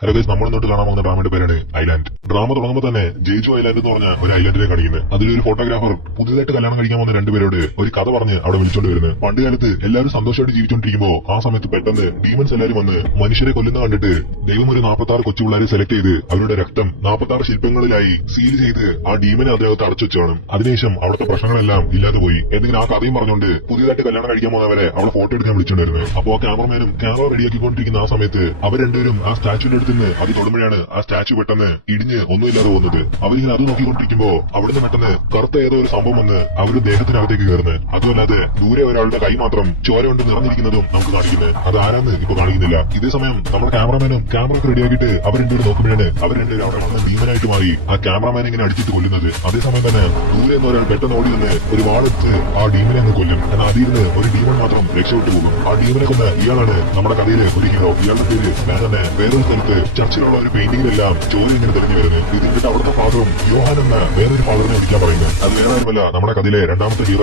Hello guys, നമ്മൾ ഇന്നോട്ട് കാണാൻ പോകുന്ന ഡ്രാമയുടെ പേരാണ് ഐലാൻഡ്. ഡ്രാമ തുടങ്ങുമ്പോൾ തന്നെ ജെയ്ജു ഐലാൻഡ് എന്ന് പറഞ്ഞ ഒരു ഐലാൻഡിനെ കാണിക്കുന്നത്. അതിലൊരു ഫോട്ടോഗ്രാഫർ പുതിയതായിട്ട് കല്യാണം കഴിക്കാൻ പോകുന്ന രണ്ടുപേരോട് ഒരു കഥ പറഞ്ഞ് അവിടെ വിളിച്ചോണ്ട് വരുന്നത്. പണ്ട് കാലത്ത് എല്ലാവരും സന്തോഷമായിട്ട് ജീവിച്ചോണ്ടിരിക്കുമ്പോൾ ആ സമയത്ത് പെട്ടെന്ന് ഡീമൻസ് എല്ലാവരും വന്ന് മനുഷ്യരെ കൊല്ലുന്ന കണ്ടിട്ട് ദൈവം ഒരു 46 കൊച്ചുപിള്ളേരെ സെലക്ട് ചെയ്ത് അവരുടെ രക്തം 46 ശില്പങ്ങളിലായി സീൽ ചെയ്ത് ആ ഡീമനെ അതിനകത്ത് അടച്ചു വെച്ചാണ്. അതിനുശേഷം അവിടുത്തെ പ്രശ്നങ്ങളെല്ലാം ഇല്ലാതെ പോയി. എന്തെങ്കിലും ആ കഥയും പറഞ്ഞുകൊണ്ട് പുതിയതായിട്ട് കല്യാണം കഴിക്കാൻ പോകുന്നവരെ അവിടെ ഫോട്ടോ എടുക്കാൻ വിളിച്ചോണ്ടിരുന്നത്. അപ്പോൾ ആ ക്യാമറമാനും ക്യാമറ റെഡിയാക്കിക്കൊണ്ടിരിക്കുന്ന ആ സമയത്ത് അവർ രണ്ടുപേരും ആ സ്റ്റാച്ചുവിന്റെ അടുത്ത് അത് തൊടുമ്പോഴാണ് ആ സ്റ്റാച്ചു പെട്ടെന്ന് ഇടിഞ്ഞ് ഒന്നുമില്ലാതെ പോകുന്നത്. അവരിങ്ങനെ അത് നോക്കിക്കൊണ്ടിരിക്കുമ്പോ അവിടുന്ന് പെട്ടെന്ന് കറുത്ത ഏതോ ഒരു സംഭവം വന്ന് അവരുടെ ദേഹത്തിനകത്തേക്ക് കയറുന്നത്. അതുമല്ലാതെ ദൂരെ ഒരാളുടെ കൈ മാത്രം ചോര കൊണ്ട് നിറഞ്ഞിരിക്കുന്നതും നമുക്ക് കാണിക്കുന്നത്. അത് ആരാന്ന് ഇപ്പൊ കാണിക്കുന്നില്ല. ഇതേ സമയം നമ്മുടെ ക്യാമറമാനും ക്യാമറ റെഡിയാക്കിയിട്ട് അവർ രണ്ടുപേരും നോക്കുമ്പോഴാണ് അവർ രണ്ടുപേരും അവിടെ വന്ന് ഭീമനായിട്ട് മാറി ആ ക്യാമറമാൻ ഇങ്ങനെ അടിച്ചിട്ട് കൊല്ലുന്നത്. അതേസമയം തന്നെ ദൂരെ നിന്ന് ഒരാൾ പെട്ടെന്ന് ഓടി നിന്ന് ഒരു വാളെടുത്ത് ആ ഡീമനെ അങ്ങ് കൊല്ലും. എന്നാൽ അതിൽ നിന്ന് ഒരു ഡീമൻ മാത്രം രക്ഷപ്പെട്ടു പോകും. ആ ഡീമനെ കൊന്ന ഇയാളാണ് നമ്മുടെ കഥയിലെ ഒരു ഹീറോ. ഇയാളുടെ പേര് ഞാൻ തന്നെ വേറൊരു സ്ഥലത്ത് ചർച്ചിലുള്ള ഒരു പെയിന്റിങ്ങിലെല്ലാം ചോര ഇങ്ങനെ തെളിഞ്ഞു വരുന്നത്. ഇത് എന്നിട്ട് അവിടുത്തെ ഫാദറും യോഹാൻ എന്ന വേറൊരു ഫാദറിനെ വിളിക്കാൻ പറയുന്നത്. അത് വേറെ ആരുമല്ല, നമ്മുടെ കഥയിലെ രണ്ടാമത്തെ ഹീറോ